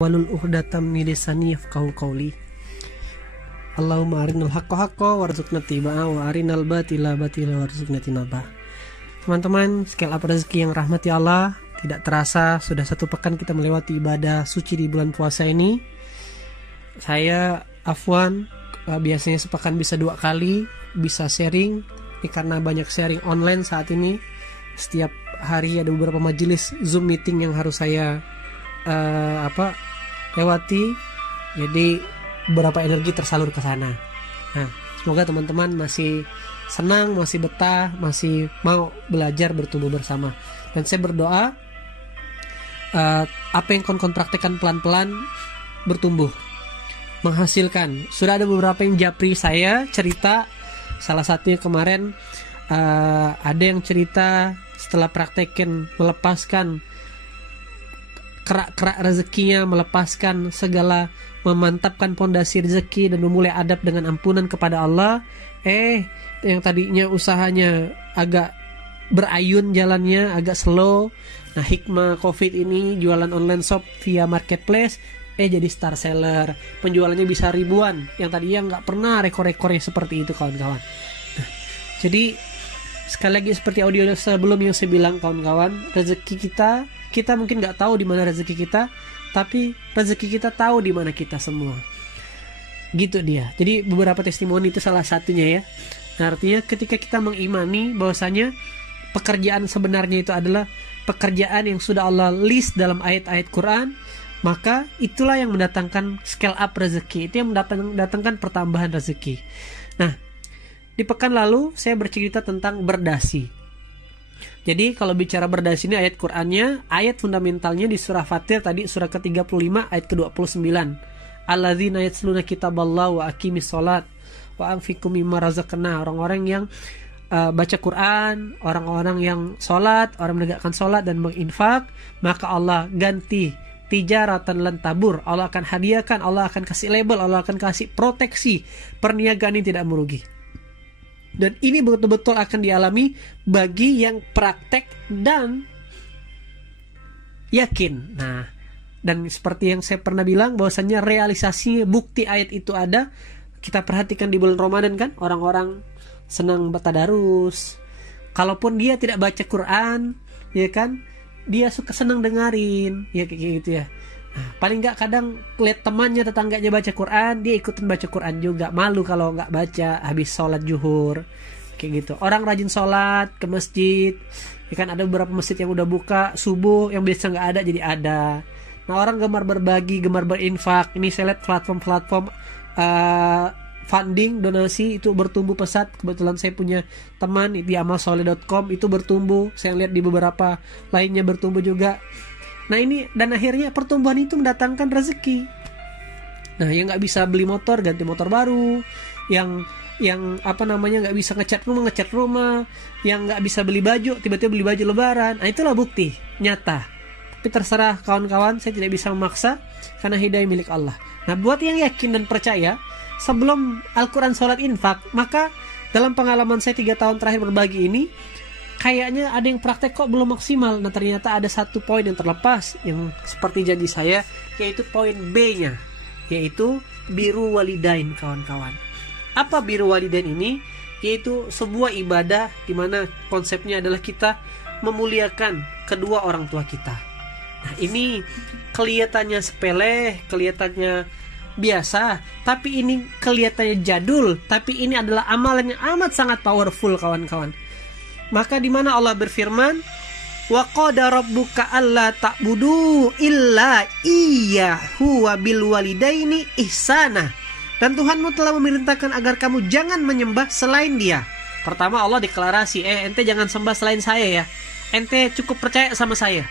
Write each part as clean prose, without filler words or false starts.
walul uqdatam min lisani yafqahu qawli. Allahumma arinal haqqa haqqa warzuqna tibaa wa arinal batila batila warzuqna tinaba. Teman-teman, scale up rezeki yang rahmati Allah, tidak terasa sudah 1 pekan kita melewati ibadah suci di bulan puasa ini. Saya Afwan, biasanya sepekan bisa 2 kali bisa sharing. Ini karena banyak sharing online saat ini. Setiap hari ada beberapa majelis Zoom meeting yang harus saya lewati. Jadi beberapa energi tersalur ke sana. Nah, semoga teman-teman masih senang, masih betah, masih mau belajar bertumbuh bersama. Dan saya berdoa apa yang kon praktekkan pelan-pelan bertumbuh, menghasilkan. Sudah ada beberapa yang japri saya cerita. Salah satunya kemarin ada yang cerita setelah praktekin melepaskan kerak-kerak rezekinya, melepaskan segala, memantapkan pondasi rezeki dan memulai adab dengan ampunan kepada Allah. Yang tadinya usahanya agak berayun jalannya, agak slow. Nah, hikmah COVID ini jualan online shop via marketplace, jadi star seller, penjualannya bisa ribuan, yang tadinya nggak pernah rekor-rekornya seperti itu, kawan-kawan. Nah, jadi sekali lagi seperti audio sebelum yang saya bilang, kawan-kawan, rezeki kita mungkin nggak tahu di mana rezeki kita, tapi rezeki kita tahu di mana kita semua. Gitu dia. Jadi beberapa testimoni itu salah satunya ya. Nah, artinya ketika kita mengimani bahwasanya pekerjaan sebenarnya itu adalah pekerjaan yang sudah Allah list dalam ayat-ayat Quran, maka itulah yang mendatangkan scale up rezeki, itu yang mendatangkan pertambahan rezeki. Nah, di pekan lalu saya bercerita tentang berdasi. Jadi kalau bicara berdasi ini ayat Qur'annya, ayat fundamentalnya di surah Fatir tadi, surah ke-35 ayat ke-29. Alladzina yatluna kitaballah wa aqimis sholat wa anfiqu mimma razaqna. Orang-orang yang baca Quran, orang-orang yang sholat, orang menegakkan sholat dan menginfak, maka Allah ganti tijaratan lan tabur. Allah akan hadiahkan, Allah akan kasih label, Allah akan kasih proteksi, perniagaan ini tidak merugi. Dan ini betul-betul akan dialami bagi yang praktek dan yakin. Nah, dan seperti yang saya pernah bilang bahwasannya realisasi bukti ayat itu ada. Kita perhatikan di bulan Ramadan kan, orang-orang senang bertadarus. Kalaupun dia tidak baca Quran, ya kan, dia suka senang dengerin, ya kayak gitu ya. Nah, paling nggak kadang lihat temannya, tetangganya baca Quran, dia ikutin baca Quran juga. Malu kalau nggak baca habis sholat zuhur, kayak gitu. Orang rajin sholat ke masjid, ya kan, ada beberapa masjid yang udah buka subuh, yang biasa nggak ada jadi ada. Nah, orang gemar berbagi, gemar berinfak. Ini saya lihat platform funding, donasi itu bertumbuh pesat. Kebetulan saya punya teman di amalsoleh.com itu bertumbuh. Saya lihat di beberapa lainnya bertumbuh juga. Nah, ini dan akhirnya pertumbuhan itu mendatangkan rezeki. Nah, yang nggak bisa beli motor ganti motor baru, yang nggak bisa ngecat rumah, yang nggak bisa beli baju tiba-tiba beli baju lebaran. Nah, itulah bukti nyata. Tapi terserah kawan-kawan, saya tidak bisa memaksa karena hidayah milik Allah. Nah, buat yang yakin dan percaya, sebelum Al-Quran sholat infak, maka dalam pengalaman saya 3 tahun terakhir berbagi ini, kayaknya ada yang praktek kok belum maksimal. Nah, ternyata ada 1 poin yang terlepas yang seperti janji saya, yaitu poin B-nya, yaitu biru walidain, kawan-kawan. Apa biru walidain ini? Yaitu sebuah ibadah di mana konsepnya adalah kita memuliakan kedua orang tua kita. Nah, ini kelihatannya sepele, kelihatannya biasa, tapi ini kelihatannya jadul, tapi ini adalah amalan yang amat sangat powerful, kawan-kawan. Maka di mana Allah berfirman, wa qada rabbuka alla ta'budu illa iyyahu wa bil walidaini ihsana. Dan Tuhanmu telah memerintahkan agar kamu jangan menyembah selain Dia. Pertama Allah deklarasi, ente jangan sembah selain saya ya. Ente cukup percaya sama saya.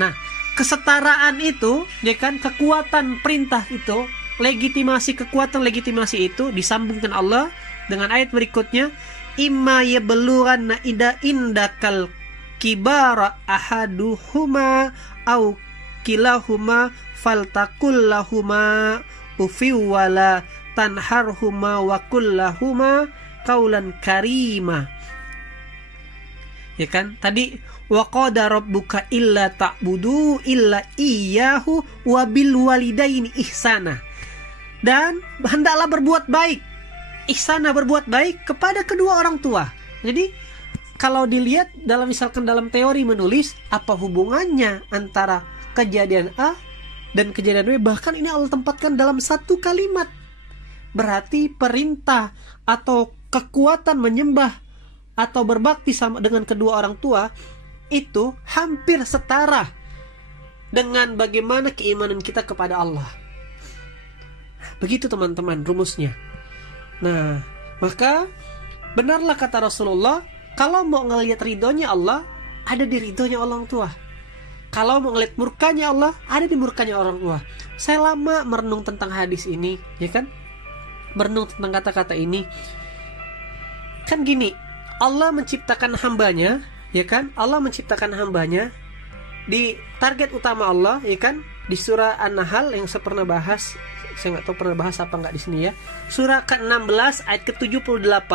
Nah, kesetaraan itu, ya kan, kekuatan perintah itu, kekuatan legitimasi itu disambungkan Allah dengan ayat berikutnya, imma yablughanna indakal kibara ahaduhuma au kilahuma faltakul lahuma ufi wala tanharhuma wa kullahuma qaulan karima. Ya kan? Tadi wa qada rabbuka illa ta'budu illa iyyahu wa bil walidaini ihsana. Dan hendaklah berbuat baik. Ihsana, berbuat baik kepada kedua orang tua. Jadi kalau dilihat misalkan dalam teori menulis, apa hubungannya antara kejadian A dan kejadian B, bahkan ini Allah tempatkan dalam satu kalimat. Berarti perintah atau kekuatan menyembah atau berbakti sama dengan kedua orang tua itu hampir setara dengan bagaimana keimanan kita kepada Allah. Begitu teman-teman rumusnya. Nah, maka benarlah kata Rasulullah, kalau mau ngelihat ridhonya Allah, ada di ridhonya orang tua. Kalau mau ngelihat murkanya Allah, ada di murkanya orang tua. Saya lama merenung tentang hadis ini, ya kan? Merenung tentang kata-kata ini. Kan gini, Allah menciptakan hambanya, ya kan? Allah menciptakan hambanya di target utama Allah, ya kan? Di surah An-Nahl yang saya pernah bahas, saya nggak tahu pernah bahas apa nggak di sini ya. Surah ke-16 ayat ke-78.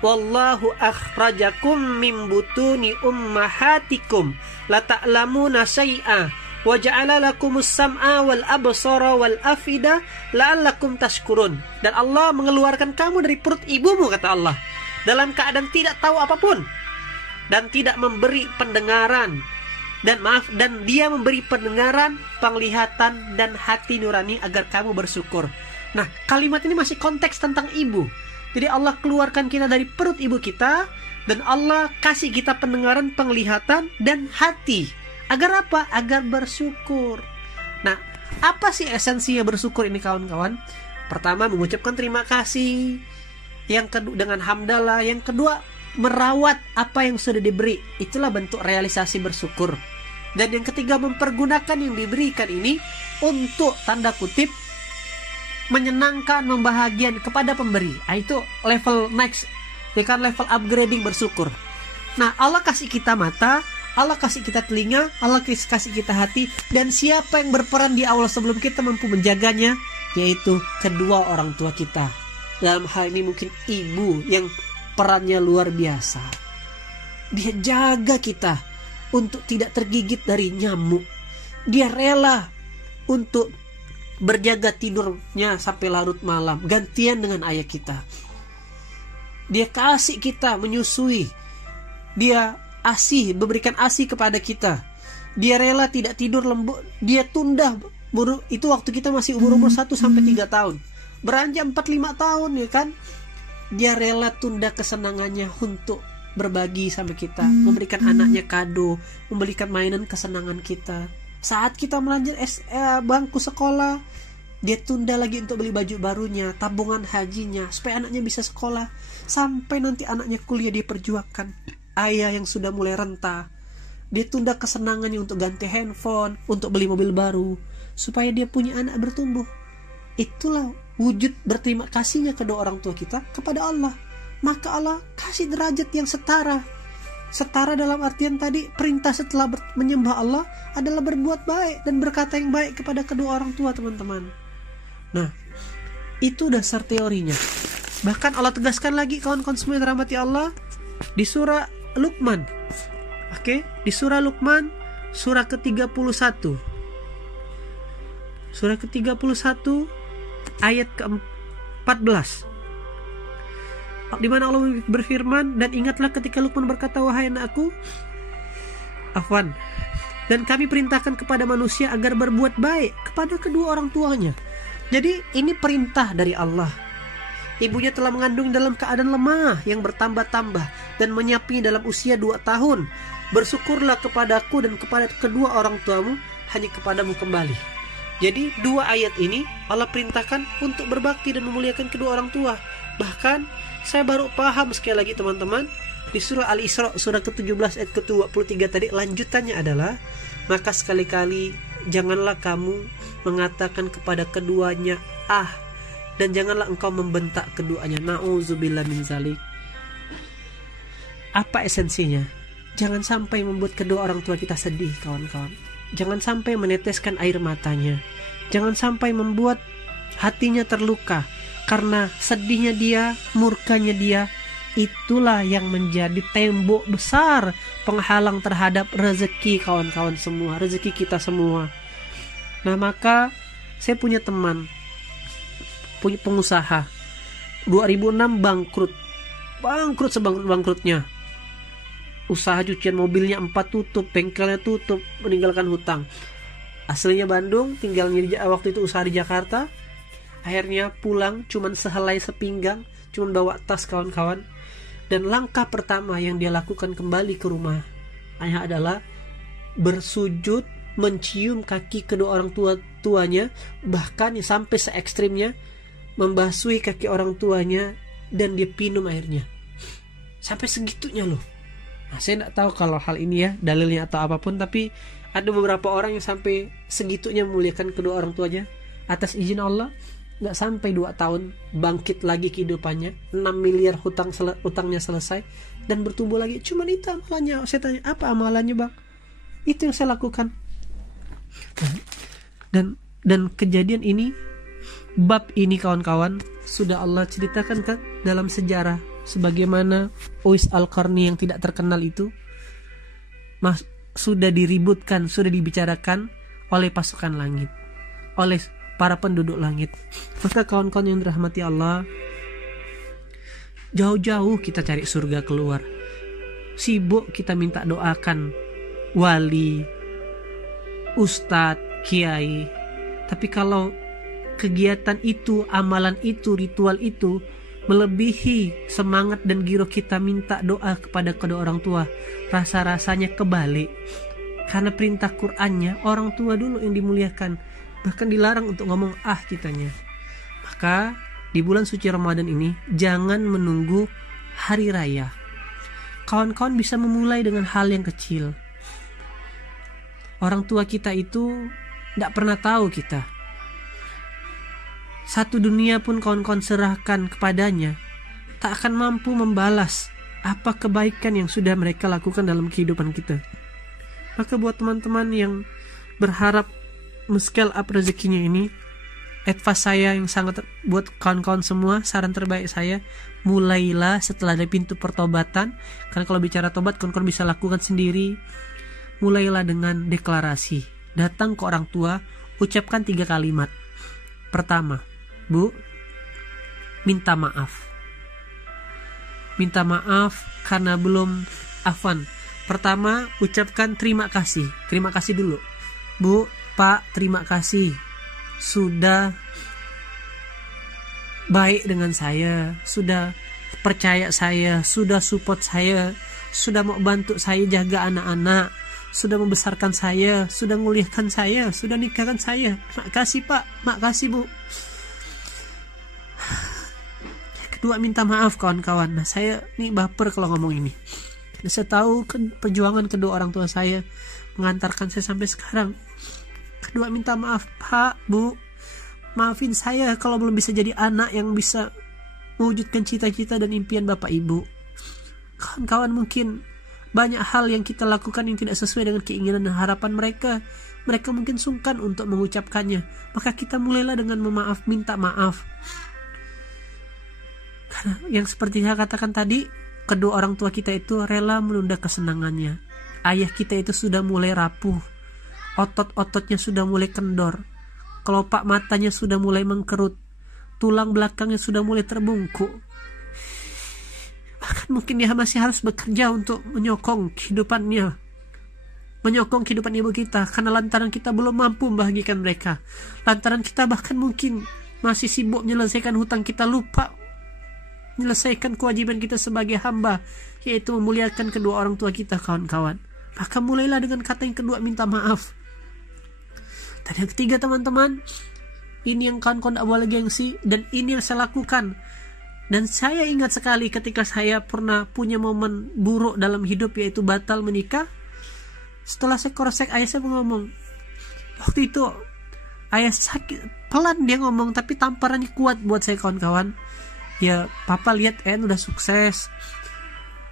Wallahu akhrajakum min butuni ummahatikum la ta'lamuna syai'a wa ja'ala lakumus sam'a wal absara wal afida la'allakum tashkurun. Dan Allah mengeluarkan kamu dari perut ibumu, kata Allah, dalam keadaan tidak tahu apapun dan tidak memberi pendengaran. Dan dia memberi pendengaran, penglihatan, dan hati nurani agar kamu bersyukur. Nah, kalimat ini masih konteks tentang ibu. Jadi Allah keluarkan kita dari perut ibu kita, dan Allah kasih kita pendengaran, penglihatan, dan hati. Agar apa? Agar bersyukur. Nah, apa sih esensinya bersyukur ini kawan-kawan? Pertama, mengucapkan terima kasih. Yang kedua, dengan hamdalah. Yang kedua, merawat apa yang sudah diberi. Itulah bentuk realisasi bersyukur. Dan yang ketiga, mempergunakan yang diberikan ini untuk tanda kutip menyenangkan, membahagiakan kepada pemberi. Itu level next, ya kan, level upgrading bersyukur. Nah, Allah kasih kita mata, Allah kasih kita telinga, Allah kasih kita hati, dan siapa yang berperan di awal sebelum kita mampu menjaganya, yaitu kedua orang tua kita. Dalam hal ini mungkin ibu yang perannya luar biasa. Dia jaga kita untuk tidak tergigit dari nyamuk. Dia rela untuk berjaga tidurnya sampai larut malam, gantian dengan ayah kita. Dia kasih kita menyusui. Dia memberikan ASI kepada kita. Dia rela tidak tidur lembut. Dia tunda itu waktu kita masih umur 1 sampai 3 tahun. Beranjak 4-5 tahun, ya kan? Dia rela tunda kesenangannya untuk berbagi sama kita, memberikan anaknya kado, memberikan mainan kesenangan kita. Saat kita melanjut bangku sekolah, dia tunda lagi untuk beli baju barunya, tabungan hajinya, supaya anaknya bisa sekolah. Sampai nanti anaknya kuliah, dia perjuangkan. Ayah yang sudah mulai renta, dia tunda kesenangannya untuk ganti handphone, untuk beli mobil baru, supaya dia punya anak bertumbuh. Itulah wujud berterima kasihnya kedua orang tua kita kepada Allah. Maka Allah kasih derajat yang setara. Setara dalam artian tadi, perintah setelah menyembah Allah adalah berbuat baik dan berkata yang baik kepada kedua orang tua, teman-teman. Nah, itu dasar teorinya. Bahkan Allah tegaskan lagi, kawan-kawan semua yang dirahmati Allah, di surah Luqman. Oke, di surah Luqman, surah ke-31. Surah ke-31 ayat ke-14. Di mana Allah berfirman, dan ingatlah ketika Luqman berkata, wahai anakku, dan kami perintahkan kepada manusia agar berbuat baik kepada kedua orang tuanya. Jadi ini perintah dari Allah. Ibunya telah mengandung dalam keadaan lemah yang bertambah-tambah dan menyapinya dalam usia 2 tahun. Bersyukurlah kepadaku dan kepada kedua orang tuamu, hanya kepadamu kembali. Jadi 2 ayat ini Allah perintahkan untuk berbakti dan memuliakan kedua orang tua. Bahkan saya baru paham sekali lagi, teman-teman, di surah Al-Isra surah ke-17 ayat ke-23 tadi, lanjutannya adalah, maka sekali-kali janganlah kamu mengatakan kepada keduanya dan janganlah engkau membentak keduanya. Na'udzubillah min zalik. Apa esensinya? Jangan sampai membuat kedua orang tua kita sedih, kawan-kawan. Jangan sampai meneteskan air matanya. Jangan sampai membuat hatinya terluka karena sedihnya dia, murkanya dia, itulah yang menjadi tembok besar penghalang terhadap rezeki kawan-kawan semua, rezeki kita semua. Nah, maka saya punya teman, punya pengusaha, 2006 bangkrut sebangkrut-bangkrutnya. Usaha cucian mobilnya 4 tutup, bengkelnya tutup, meninggalkan hutang. Aslinya Bandung, tinggalnya waktu itu usaha di Jakarta. Akhirnya pulang cuman sehelai sepinggang, cuman bawa tas kawan-kawan. Dan langkah pertama yang dia lakukan kembali ke rumah adalah bersujud, mencium kaki kedua orang tuanya, bahkan sampai se-ekstrimnya membasuhi kaki orang tuanya dan dia minum airnya. Sampai segitunya loh. Nah, saya tidak tahu kalau hal ini ya dalilnya atau apapun, tapi ada beberapa orang yang sampai segitunya memuliakan kedua orang tuanya. Atas izin Allah, nggak sampai 2 tahun bangkit lagi kehidupannya, 6 miliar hutangnya selesai dan bertumbuh lagi. Cuman itu amalannya. Saya tanya, apa amalannya bang? Itu yang saya lakukan. Dan kejadian ini, bab ini kawan-kawan, sudah Allah ceritakan kan dalam sejarah, sebagaimana Uwais Al-Qarni yang tidak terkenal itu sudah diributkan, sudah dibicarakan oleh pasukan langit, oleh para penduduk langit. Maka kawan-kawan yang dirahmati Allah, jauh-jauh kita cari surga keluar, sibuk kita minta doakan wali, ustadz, kiai. Tapi kalau kegiatan itu, amalan itu, ritual itu melebihi semangat dan giroh kita minta doa kepada kedua orang tua, rasa-rasanya kebalik. Karena perintah Qur'annya orang tua dulu yang dimuliakan, bahkan dilarang untuk ngomong kitanya. Maka di bulan suci Ramadan ini jangan menunggu hari raya. Kawan-kawan bisa memulai dengan hal yang kecil. Orang tua kita itu tidak pernah tahu kita. Satu dunia pun kawan-kawan serahkan kepadanya, tak akan mampu membalas apa kebaikan yang sudah mereka lakukan dalam kehidupan kita. Maka buat teman-teman yang berharap scale up rezekinya ini, advice saya yang sangat buat kawan-kawan semua, saran terbaik saya, mulailah setelah ada pintu pertobatan. Karena kalau bicara tobat, kawan-kawan bisa lakukan sendiri. Mulailah dengan deklarasi. Datang ke orang tua, ucapkan 3 kalimat. Pertama, Bu, minta maaf. Minta maaf karena belum afwan. Pertama, ucapkan terima kasih. Terima kasih dulu. Bu, Pak, terima kasih sudah baik dengan saya, sudah percaya saya, sudah support saya, sudah mau bantu saya jaga anak-anak, sudah membesarkan saya, sudah muliakan saya, sudah nikahkan saya. Makasih Pak, makasih Bu. Kedua, minta maaf kawan-kawan. Nah, saya nih baper kalau ngomong ini. Nah, saya tahu perjuangan kedua orang tua saya mengantarkan saya sampai sekarang. Kedua, minta maaf Pak, Bu, maafin saya kalau belum bisa jadi anak yang bisa mewujudkan cita-cita dan impian Bapak Ibu. Kawan-kawan, mungkin banyak hal yang kita lakukan yang tidak sesuai dengan keinginan dan harapan mereka. Mereka mungkin sungkan untuk mengucapkannya. Maka kita mulailah dengan minta maaf. Karena yang seperti saya katakan tadi, kedua orang tua kita itu rela menunda kesenangannya. Ayah kita itu sudah mulai rapuh, otot-ototnya sudah mulai kendor, kelopak matanya sudah mulai mengkerut, tulang belakangnya sudah mulai terbungkuk. Bahkan mungkin dia masih harus bekerja untuk menyokong kehidupannya, menyokong kehidupan ibu kita, karena lantaran kita belum mampu membahagiakan mereka. Lantaran kita bahkan mungkin masih sibuk menyelesaikan hutang, kita lupa menyelesaikan kewajiban kita sebagai hamba, yaitu memuliakan kedua orang tua kita kawan-kawan. Maka mulailah dengan kata yang kedua, minta maaf. Dan yang ketiga teman-teman, ini yang kawan-kawan awal gengsi, dan ini yang saya lakukan. Dan saya ingat sekali ketika saya pernah punya momen buruk dalam hidup, yaitu batal menikah. Setelah saya korosek, ayah saya ngomong, waktu itu ayah sakit, pelan dia ngomong, tapi tamparannya kuat buat saya kawan-kawan. Ya, papa lihat udah sukses,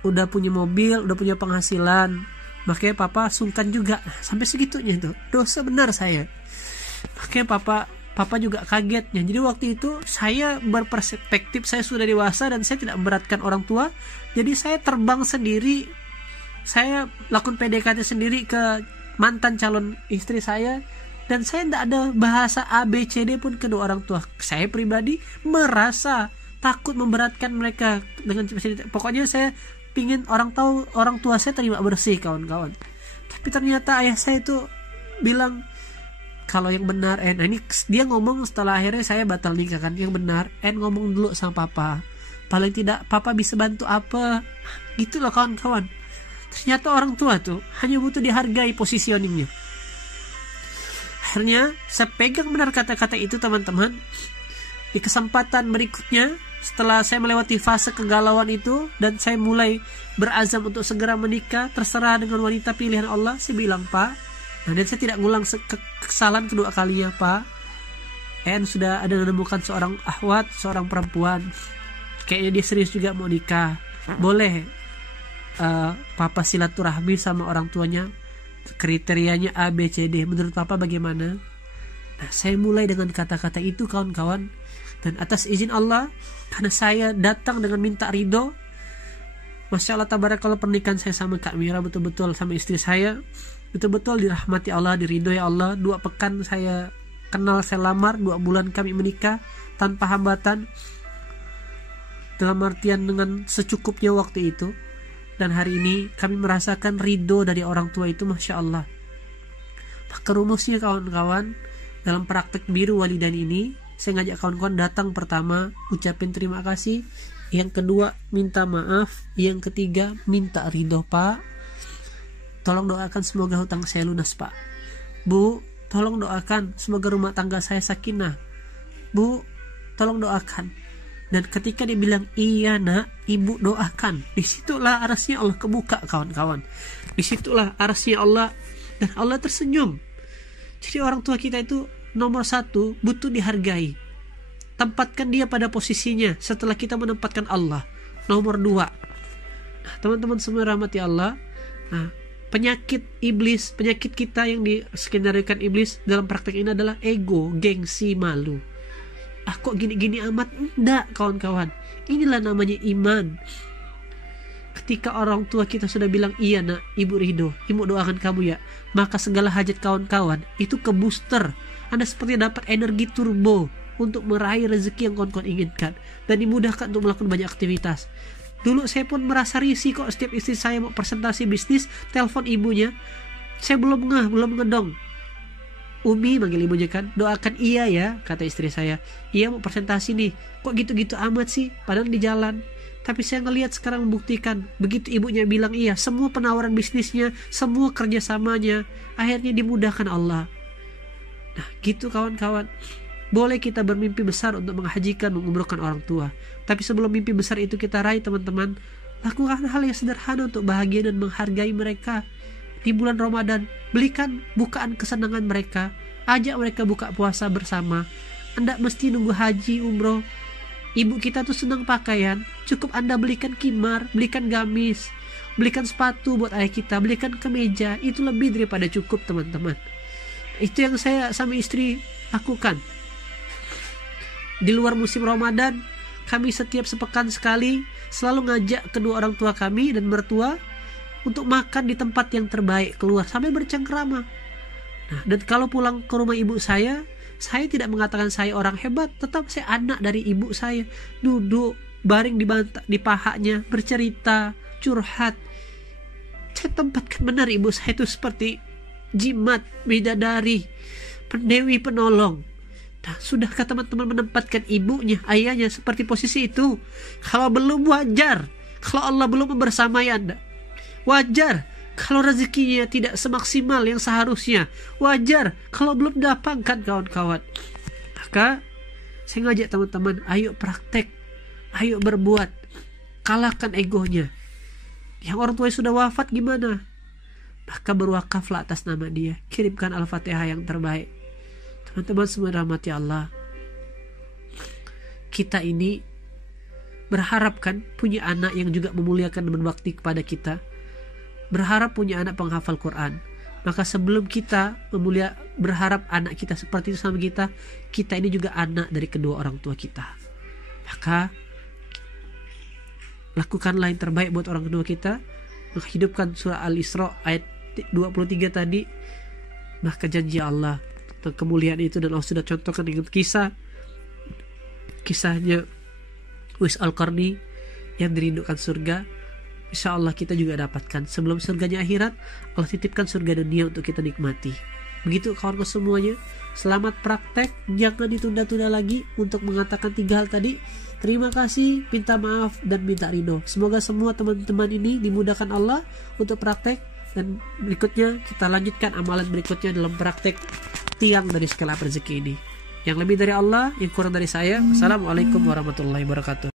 udah punya mobil, udah punya penghasilan, makanya papa sungkan juga. Sampai segitunya itu, dosa benar saya. Makanya papa Papa juga kagetnya. Jadi waktu itu saya berperspektif saya sudah dewasa dan saya tidak memberatkan orang tua. Jadi saya terbang sendiri, saya lakukan PDKT sendiri ke mantan calon istri saya, dan saya tidak ada bahasa ABCD pun kedua orang tua. Saya pribadi merasa takut memberatkan mereka dengan pokoknya saya pingin orang tua saya terima bersih, kawan-kawan. Tapi ternyata ayah saya itu bilang kalau yang benar, nah ini dia ngomong setelah akhirnya saya batal nikah kan, yang benar ngomong dulu sama papa, paling tidak papa bisa bantu apa gitu loh, kawan-kawan. Ternyata orang tua tuh hanya butuh dihargai positioningnya. Akhirnya saya pegang benar kata-kata itu, teman-teman. Di kesempatan berikutnya, setelah saya melewati fase kegalauan itu dan saya mulai berazam untuk segera menikah, terserah dengan wanita pilihan Allah, saya bilang, Pak, dan saya tidak ngulang kesalahan kedua kalinya, Pak. Sudah ada menemukan seorang akhwat, seorang perempuan, kayaknya dia serius juga mau nikah. Boleh Papa silaturahmi sama orang tuanya, kriterianya A, B, C, D. Menurut Papa bagaimana? Nah, saya mulai dengan kata-kata itu, kawan-kawan. Dan atas izin Allah, karena saya datang dengan minta ridho, Masya Allah tabarakallah, pernikahan saya sama Kak Mira betul-betul sama istri saya betul-betul dirahmati Allah, diridhoi Allah. 2 pekan saya kenal, saya lamar, 2 bulan kami menikah tanpa hambatan, dalam artian dengan secukupnya waktu itu. Dan hari ini kami merasakan ridho dari orang tua itu, Masya Allah. Maka rumusnya, kawan-kawan, dalam praktek biru walidan ini, saya ngajak kawan-kawan datang, pertama ucapin terima kasih, yang kedua minta maaf, yang ketiga minta ridho. Pak, tolong doakan semoga hutang saya lunas, Pak. Bu, tolong doakan semoga rumah tangga saya sakinah. Bu, tolong doakan. Dan ketika dia bilang iya nak, ibu doakan, disitulah arasnya Allah kebuka, kawan-kawan. Disitulah arasnya Allah, dan Allah tersenyum. Jadi orang tua kita itu nomor 1 butuh dihargai. Tempatkan dia pada posisinya setelah kita menempatkan Allah. Nomor 2, nah, teman-teman semua rahmati Allah, nah, penyakit iblis, penyakit kita yang diskenariokan iblis dalam praktek ini adalah ego, gengsi, malu. Kok gini-gini amat? Enggak, kawan-kawan. Inilah namanya iman. Ketika orang tua kita sudah bilang iya nak, ibu ridho, ibu doakan kamu ya, maka segala hajat kawan-kawan itu ke booster. Anda seperti dapat energi turbo untuk meraih rezeki yang kawan-kawan inginkan, dan dimudahkan untuk melakukan banyak aktivitas. Dulu saya pun merasa risih kok, setiap istri saya mau presentasi bisnis, telepon ibunya, saya belum ngedong. Umi manggil ibunya kan, doakan iya ya, kata istri saya. Iya mau presentasi nih, kok gitu-gitu amat sih, padahal di jalan. Tapi saya ngelihat sekarang membuktikan, begitu ibunya bilang iya, semua penawaran bisnisnya, semua kerjasamanya, akhirnya dimudahkan Allah. Nah gitu, kawan-kawan. Boleh kita bermimpi besar untuk menghajikan, mengumrohkan orang tua, tapi sebelum mimpi besar itu kita raih, teman-teman, lakukan hal yang sederhana untuk bahagia dan menghargai mereka. Di bulan Ramadan, belikan bukaan kesenangan mereka, ajak mereka buka puasa bersama. Anda mesti nunggu haji, umroh. Ibu kita tuh senang pakaian, cukup Anda belikan khimar, belikan gamis, belikan sepatu buat ayah kita, belikan kemeja. Itu lebih daripada cukup, teman-teman. Itu yang saya sama istri lakukan. Di luar musim Ramadan, kami setiap sepekan sekali selalu ngajak kedua orang tua kami dan mertua untuk makan di tempat yang terbaik, keluar sampai bercengkrama. Nah, dan kalau pulang ke rumah ibu saya tidak mengatakan saya orang hebat, tetap saya anak dari ibu saya. Duduk baring di pahanya, bercerita, curhat. Saya tempatkan benar ibu saya itu seperti jimat, bidadari, pendewi, penolong. Nah, sudahkah teman-teman menempatkan ibunya, ayahnya seperti posisi itu? Kalau belum, wajar. Kalau Allah belum membersamai Anda, wajar. Kalau rezekinya tidak semaksimal yang seharusnya, wajar. Kalau belum dapatkan, kawan-kawan. Maka saya ngajak teman-teman, ayo praktek, ayo berbuat, kalahkan egonya. Yang orang tua sudah wafat gimana? Maka berwakaflah atas nama dia, kirimkan Al-Fatihah yang terbaik. Teman-teman semua rahmati Allah, kita ini berharap kan punya anak yang juga memuliakan dan berbakti kepada kita, berharap punya anak penghafal Quran. Maka sebelum kita berharap anak kita seperti itu sama kita, kita ini juga anak dari kedua orang tua kita. Maka lakukanlah yang terbaik buat orang kedua kita. Menghidupkan surah Al-Isra ayat 23 tadi. Maka janji Allah tentang kemuliaan itu, dan Allah sudah contohkan dengan kisahnya Uwais Al-Qarni yang dirindukan surga. Insya Allah kita juga dapatkan sebelum surganya akhirat. Allah titipkan surga dunia untuk kita nikmati. Begitu kawan-kawan semuanya. Selamat praktek, jangan ditunda-tunda lagi untuk mengatakan 3 hal tadi. Terima kasih, minta maaf, dan minta ridho. Semoga semua teman-teman ini dimudahkan Allah untuk praktek. Dan berikutnya kita lanjutkan amalan berikutnya dalam praktek tiang dari skala rezeki ini. Yang lebih dari Allah, yang kurang dari saya. Assalamualaikum warahmatullahi wabarakatuh.